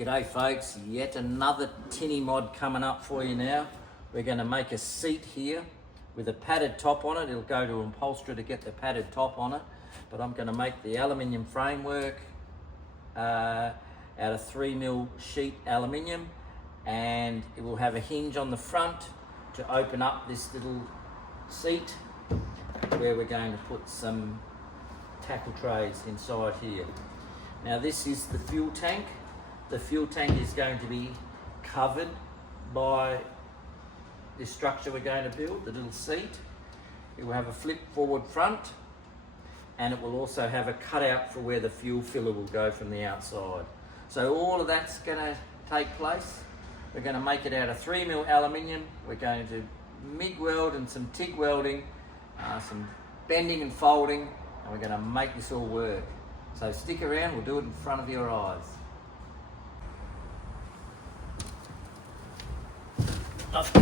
G'day folks, yet another tinny mod coming up for you now. We're going to make a seat here with a padded top on it. It'll go to an upholsterer to get the padded top on it, but I'm going to make the aluminium framework out of 3mm sheet aluminium, and it will have a hinge on the front to open up this little seat where we're going to put some tackle trays inside here. Now this is the fuel tank. The fuel tank is going to be covered by this structure we're going to build, the little seat. It will have a flip forward front, and it will also have a cutout for where the fuel filler will go from the outside. So all of that's going to take place. We're going to make it out of 3mm aluminium. We're going to MIG weld and some TIG welding, some bending and folding, and we're going to make this all work. So stick around, we'll do it in front of your eyes. I've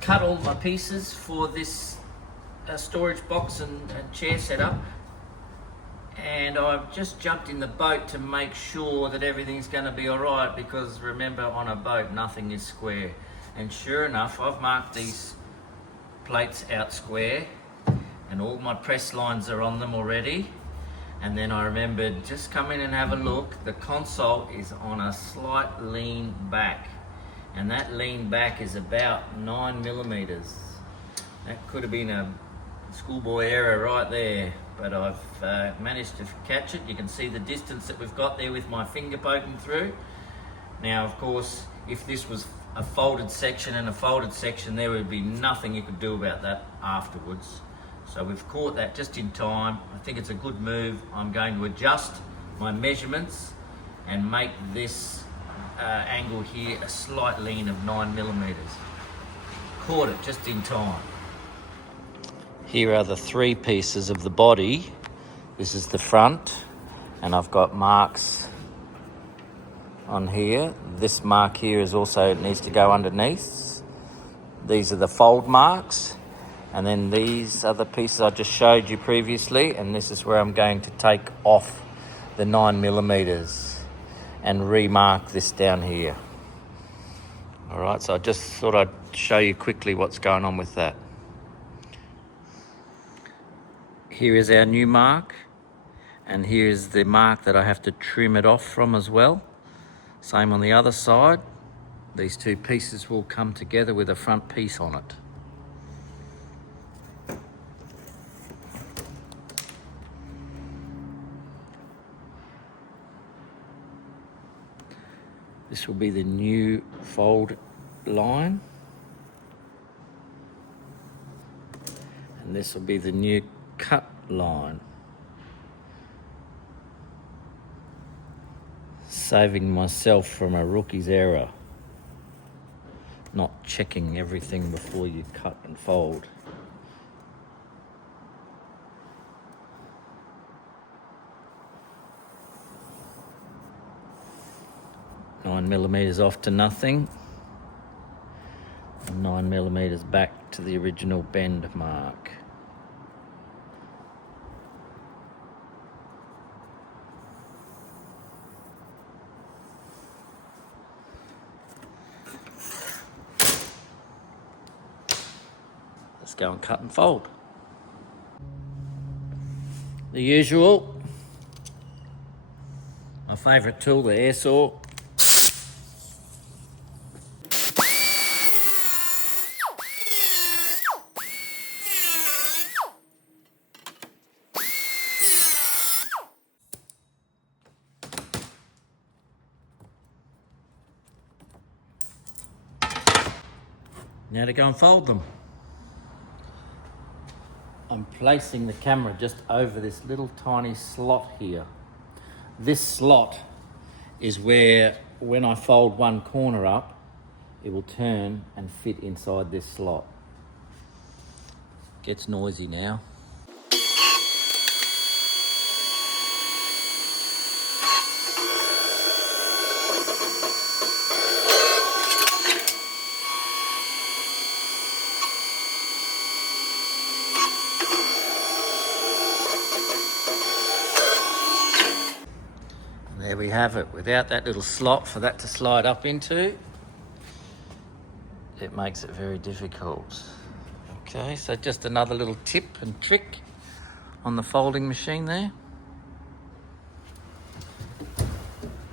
cut all my pieces for this storage box and chair setup, and I've just jumped in the boat to make sure that everything's going to be alright, because remember, on a boat nothing is square. And sure enough, I've marked these plates out square and all my press lines are on them already. And then I remembered, just come in and have a look, the console is on a slight lean back, and that lean back is about 9mm. That could have been a schoolboy error right there, but I've managed to catch it. You can see the distance that we've got there with my finger poking through. Now of course, if this was a folded section and a folded section, there would be nothing you could do about that afterwards. So we've caught that just in time. I think it's a good move. I'm going to adjust my measurements and make this angle here a slight lean of 9mm. Caught it just in time. Here are the three pieces of the body. This is the front, and I've got marks on here. This mark here is also needs to go underneath. These are the fold marks. And then these are the pieces I just showed you previously, and this is where I'm going to take off the 9mm and remark this down here. All right, so I just thought I'd show you quickly what's going on with that. Here is our new mark, and here is the mark that I have to trim it off from as well. Same on the other side. These two pieces will come together with a front piece on it. This will be the new fold line, and this will be the new cut line, saving myself from a rookie's error, not checking everything before you cut and fold. 9mm off to nothing, and 9mm back to the original bend mark. Let's go and cut and fold. The usual, my favourite tool, the air saw. Now to go and fold them. I'm placing the camera just over this little tiny slot here. This slot is where, when I fold one corner up, it will turn and fit inside this slot. Gets noisy now. There we have have it. Without that little slot for that to slide up into, it makes it very difficult. Okay, so just another little tip and trick on the folding machine there.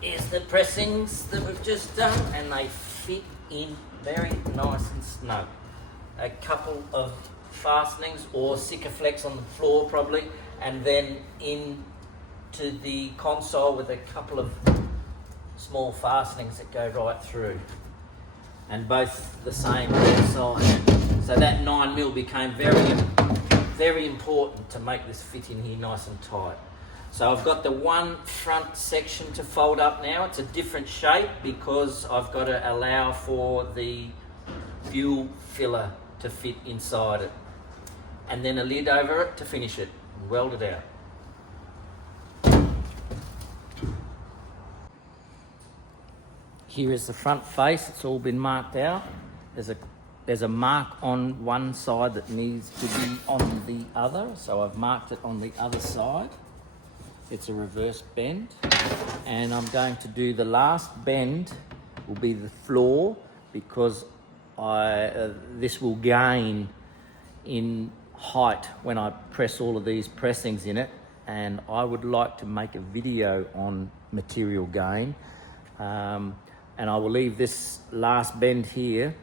Here's the pressings that we've just done, and they fit in very nice and snug. A couple of fastenings or Sikaflex on the floor probably, and then in to the console with a couple of small fastenings that go right through, and both the same size. So that 9mm became very important to make this fit in here nice and tight. So I've got the one front section to fold up now. It's a different shape because I've got to allow for the fuel filler to fit inside it, and then a lid over it to finish it and weld it out. Here is the front face. It's all been marked out. There's a mark on one side that needs to be on the other, so I've marked it on the other side. It's a reverse bend, and I'm going to do the last bend will be the floor, because this will gain in height when I press all of these pressings in it, and I would like to make a video on material gain, and I will leave this last bend here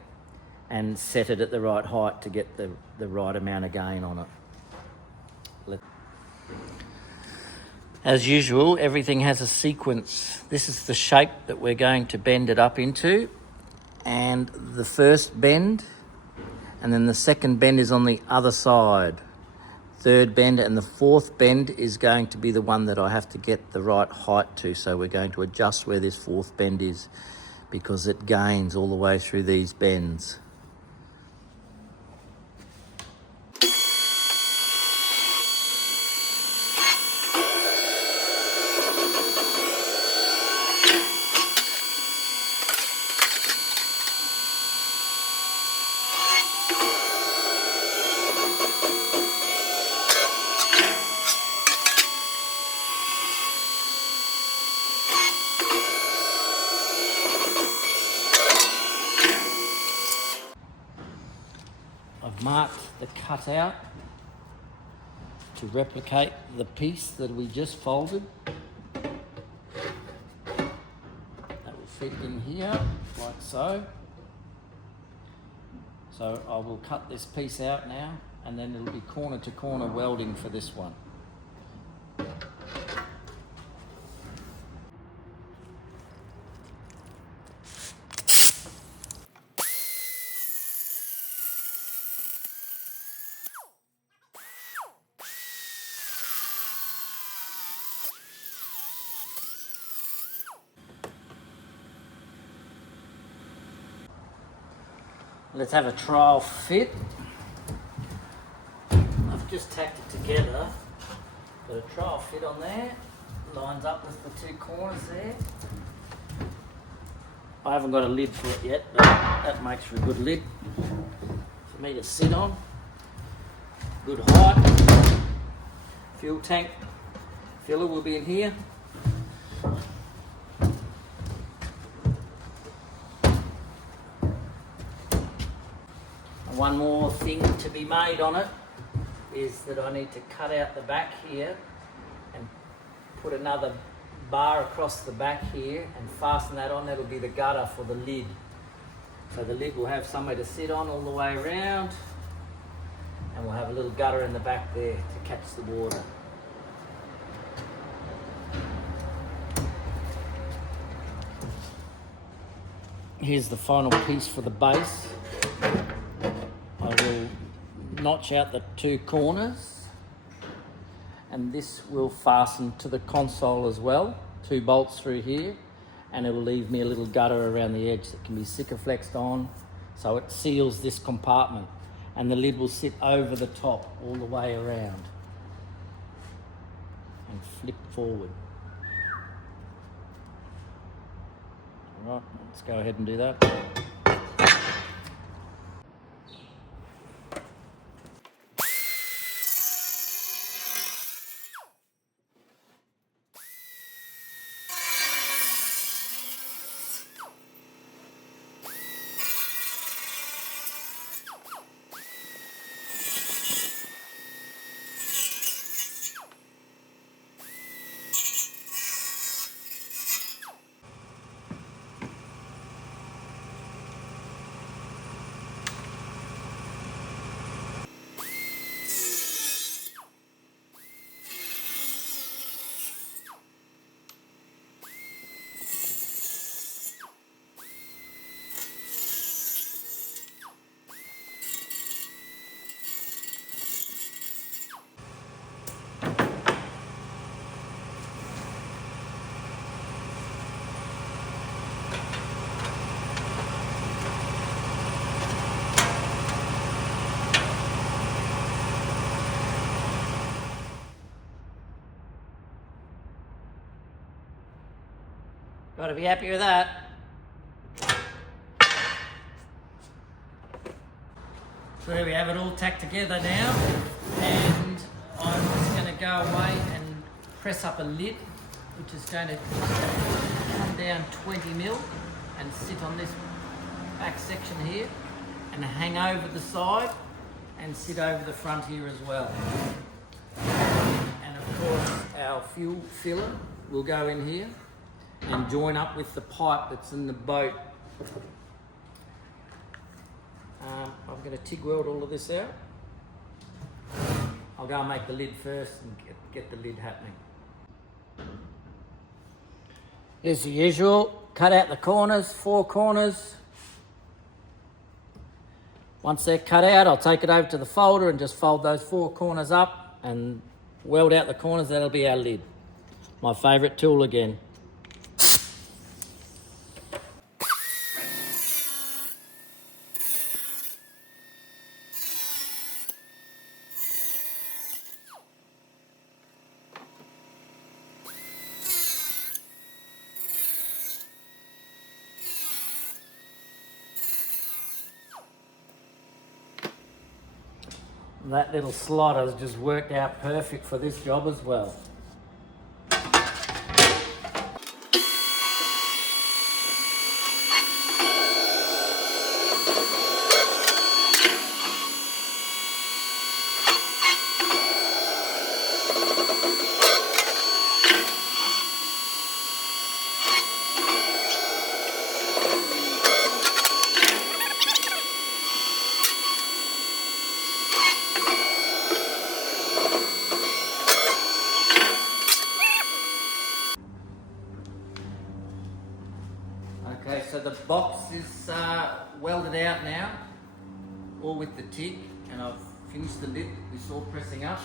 and set it at the right height to get the right amount of gain on it. As usual, everything has a sequence. This is the shape that we're going to bend it up into, and the first bend, and then the second bend is on the other side. Third bend, and the fourth bend is going to be the one that I have to get the right height to. So we're going to adjust where this fourth bend is, because it gains all the way through these bends. I've marked the cutout to replicate the piece that we just folded. That will fit in here, like so. So I will cut this piece out now, and then it'll be corner to corner welding for this one. Let's have a trial fit. I've just tacked it together. Got a trial fit on there. Lines up with the two corners there. I haven't got a lid for it yet, but that makes for a good lid for me to sit on. Good height. Fuel tank filler will be in here. One more thing to be made on it is that I need to cut out the back here and put another bar across the back here and fasten that on. That'll be the gutter for the lid. So the lid will have somewhere to sit on all the way around, and we'll have a little gutter in the back there to catch the water. Here's the final piece for the base. I will notch out the two corners, and this will fasten to the console as well. 2 bolts through here, and it will leave me a little gutter around the edge that can be Sikaflexed on, so it seals this compartment, and the lid will sit over the top all the way around and flip forward. All right, let's go ahead and do that. Got to be happy with that. So there we have it all tacked together now, and I'm just going to go away and press up a lid, which is going to come down 20 mil and sit on this back section here and hang over the side and sit over the front here as well. And of course our fuel filler will go in here and join up with the pipe that's in the boat. I'm going to TIG weld all of this out. I'll go and make the lid first and get the lid happening. As usual, cut out the corners, 4 corners. Once they're cut out, I'll take it over to the folder and just fold those 4 corners up and weld out the corners. That'll be our lid. My favourite tool again. That little slot has just worked out perfect for this job as well. Okay, so the box is welded out now, all with the TIG, and I've finished the lid that we saw pressing up.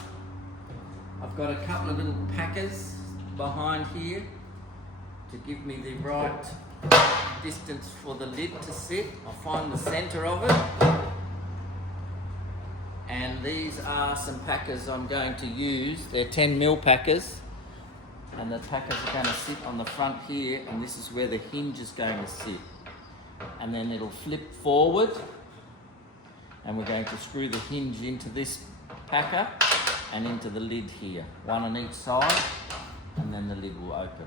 I've got a couple of little packers behind here to give me the right distance for the lid to sit. I'll find the centre of it. And these are some packers I'm going to use. They're 10 mil packers. And the packers are going to sit on the front here, and this is where the hinge is going to sit. And then it'll flip forward, and we're going to screw the hinge into this packer and into the lid here, one on each side, and then the lid will open.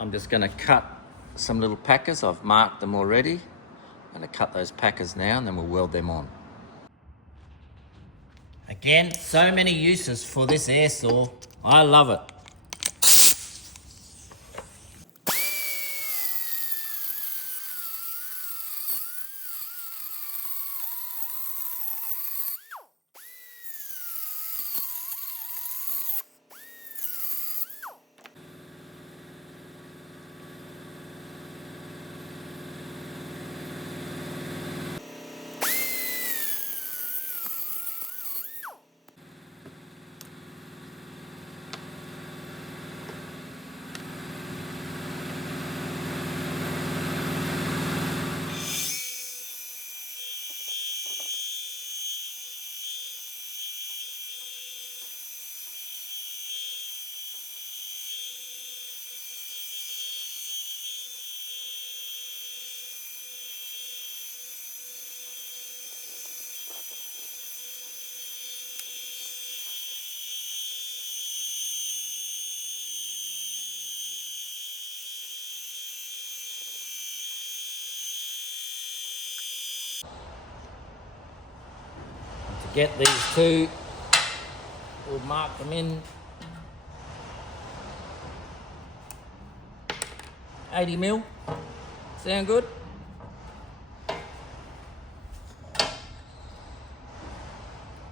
I'm just going to cut some little packers. I've marked them already. I'm going to cut those packers now, and then we'll weld them on. Again, so many uses for this air saw. I love it. To get these two, we'll mark them in 80 mil. Sound good?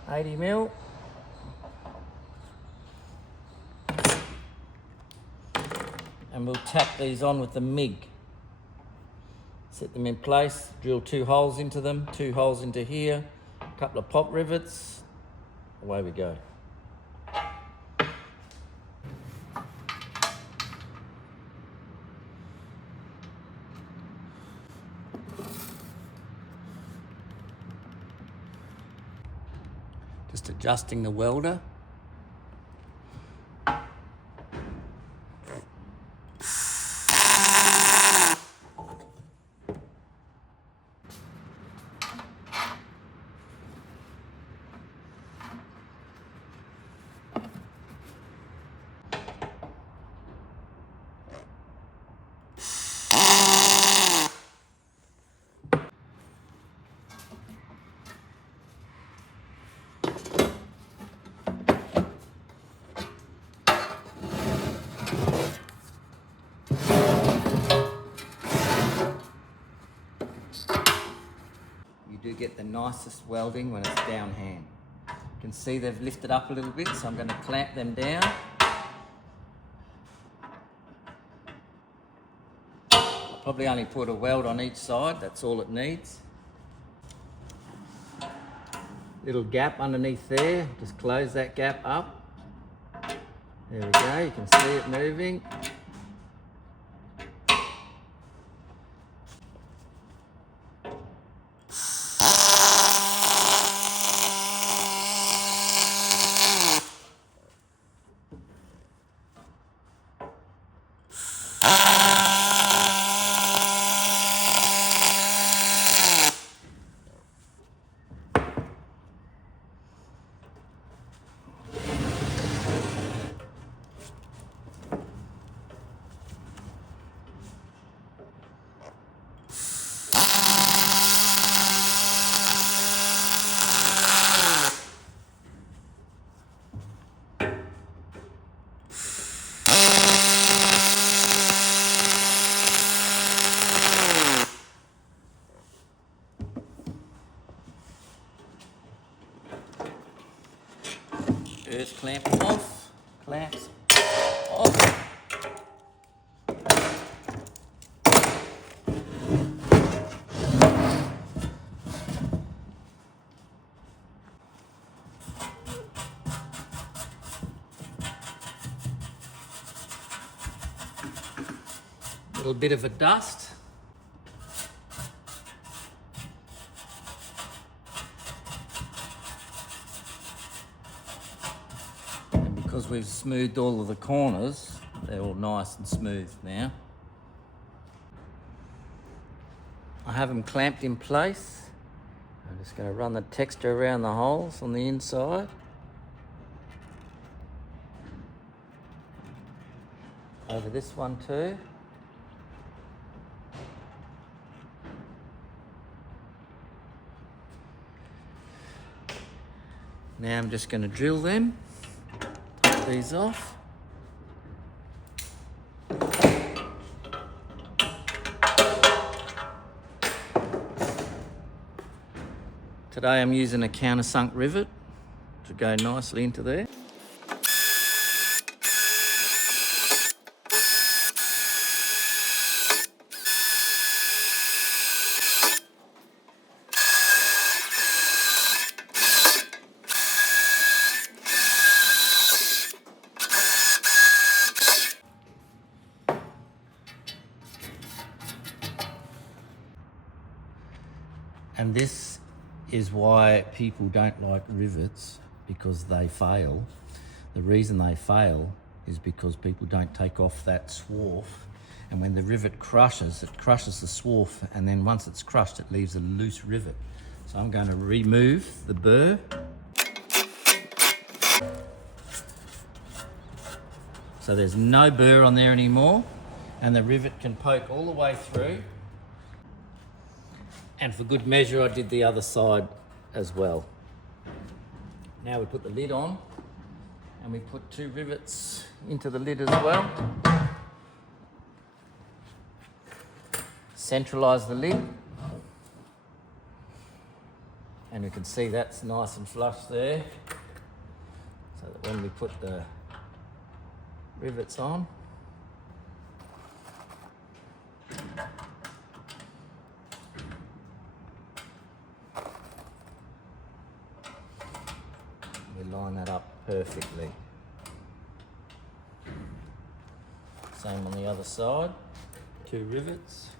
$80 mil. And we'll tap these on with the MIG. Set them in place, drill 2 holes into them, 2 holes into here, a couple of pop rivets, away we go. Just adjusting the welder. do get the nicest welding when it's downhand. You can see they've lifted up a little bit, so I'm going to clamp them down. I'll probably only put a weld on each side, that's all it needs. Little gap underneath there, just close that gap up. There we go, you can see it moving. First clamp off, clamps off. Little bit of a dust. Because we've smoothed all of the corners, they're all nice and smooth now. I have them clamped in place. I'm just going to run the texture around the holes on the inside. Over this one too. Now I'm just going to drill them. These off. Today I'm using a countersunk rivet to go nicely into there. And this is why people don't like rivets, because they fail. The reason they fail is because people don't take off that swarf, and when the rivet crushes, it crushes the swarf, and then once it's crushed, it leaves a loose rivet. So I'm going to remove the burr. So there's no burr on there anymore, and the rivet can poke all the way through. And for good measure, I did the other side as well. Now we put the lid on, and we put 2 rivets into the lid as well. Centralise the lid. And you can see that's nice and flush there. So that when we put the rivets on, we line that up perfectly. Same on the other side, 2 rivets.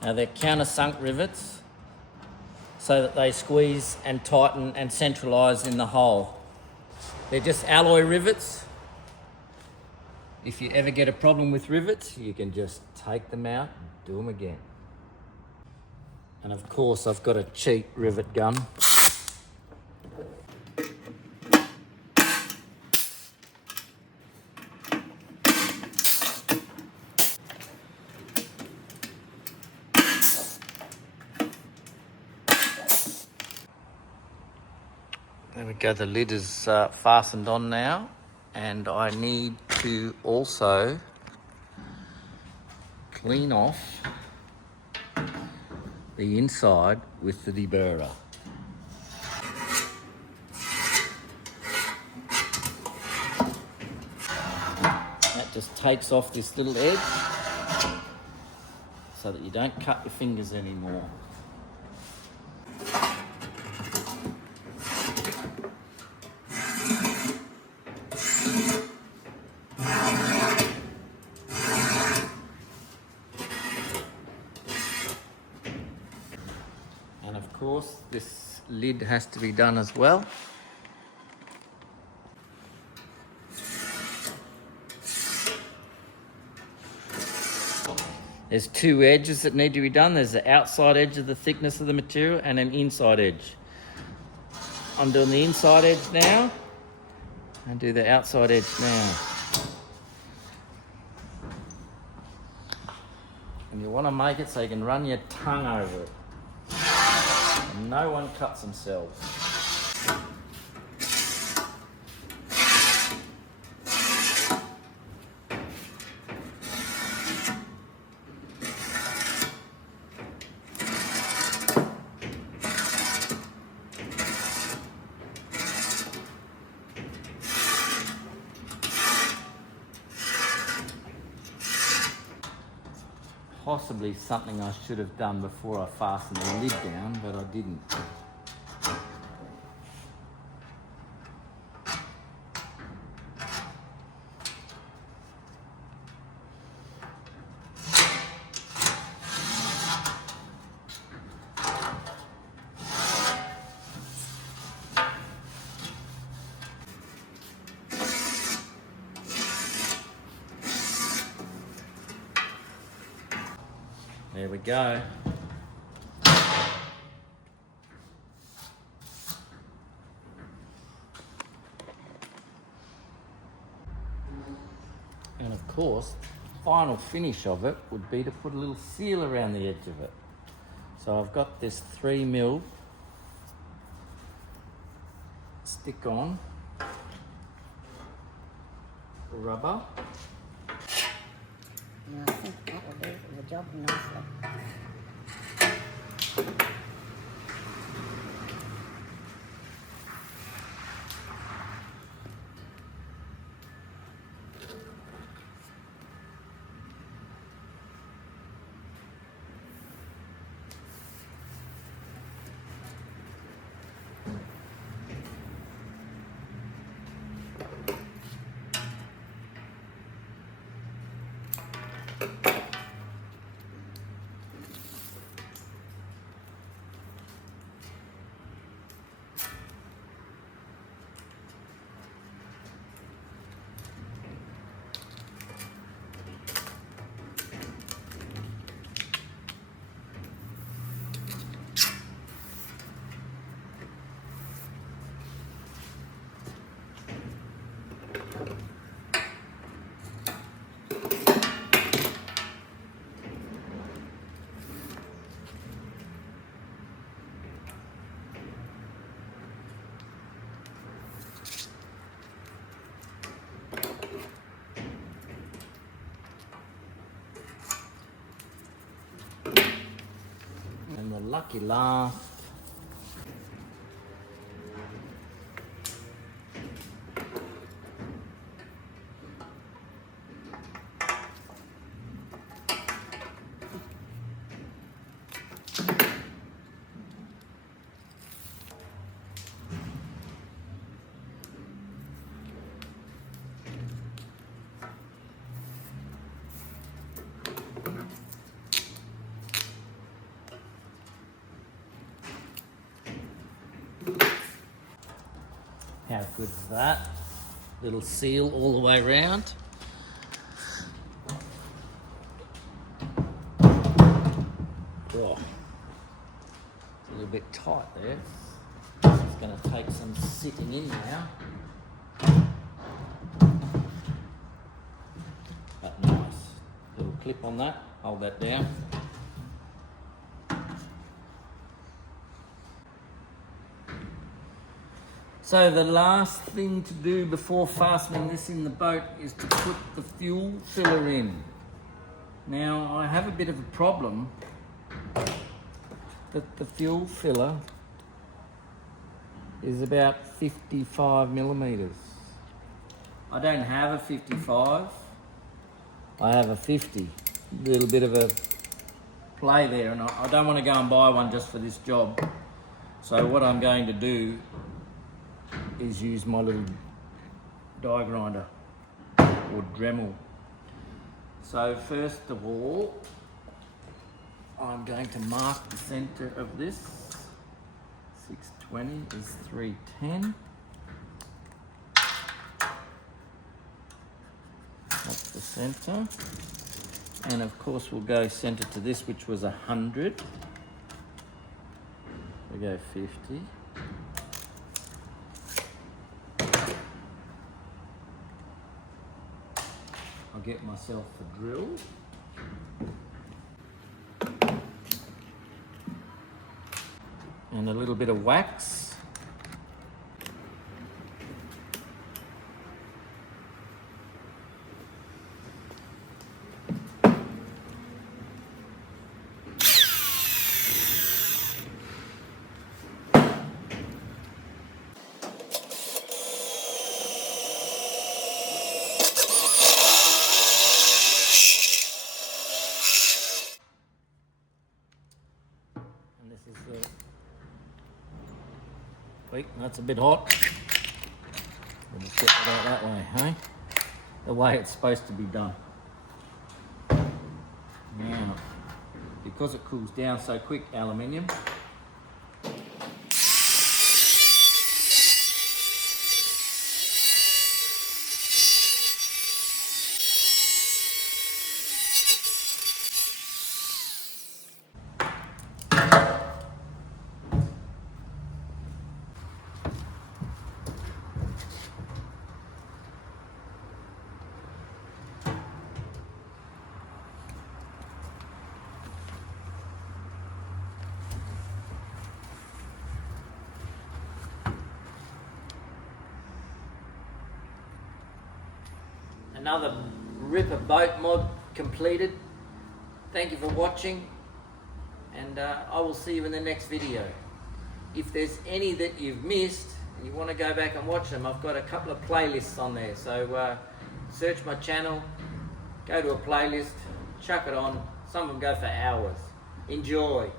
Now they're countersunk rivets, so that they squeeze and tighten and centralise in the hole. They're just alloy rivets. If you ever get a problem with rivets, you can just take them out and do them again. And of course, I've got a cheap rivet gun. There we go, the lid is fastened on now, and I need to also clean off the inside with the deburrer. That just takes off this little edge so that you don't cut your fingers anymore. And of course, this lid has to be done as well. There's two edges that need to be done. There's the outside edge of the thickness of the material and an inside edge. I'm doing the inside edge now and do the outside edge now. And you want to make it so you can run your tongue over it. And no one cuts themselves. Possibly something I should have done before I fastened the lid down, but I didn't. There we go. And of course, final finish of it would be to put a little seal around the edge of it. So I've got this 3mm stick on rubber. And I think that will do the job nicely. And the lucky last. How good is that? Little seal all the way around. Oh, it's a little bit tight there. It's going to take some sitting in now. But nice. Little clip on that. Hold that down. So the last thing to do before fastening this in the boat is to put the fuel filler in. Now I have a bit of a problem that the fuel filler is about 55 millimeters. I don't have a 55, I have a 50. A little bit of a play there, and I don't want to go and buy one just for this job. So what I'm going to do is use my little die grinder or Dremel. So first of all, I'm going to mark the center of this. 620 is 310. That's the center. And of course we'll go center to this, which was 100. We go 50. I'll get myself a drill. And a little bit of wax. And this is the... Wait, that's a bit hot. We'll just get it out that way, hey? The way it's supposed to be done. Now, because it cools down so quick, aluminium, another ripper boat mod completed. Thank you for watching, and I will see you in the next video. If there's any that you've missed and you want to go back and watch them, I've got a couple of playlists on there. So search my channel, go to a playlist, chuck it on. Some of them go for hours. Enjoy.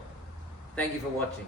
Thank you for watching.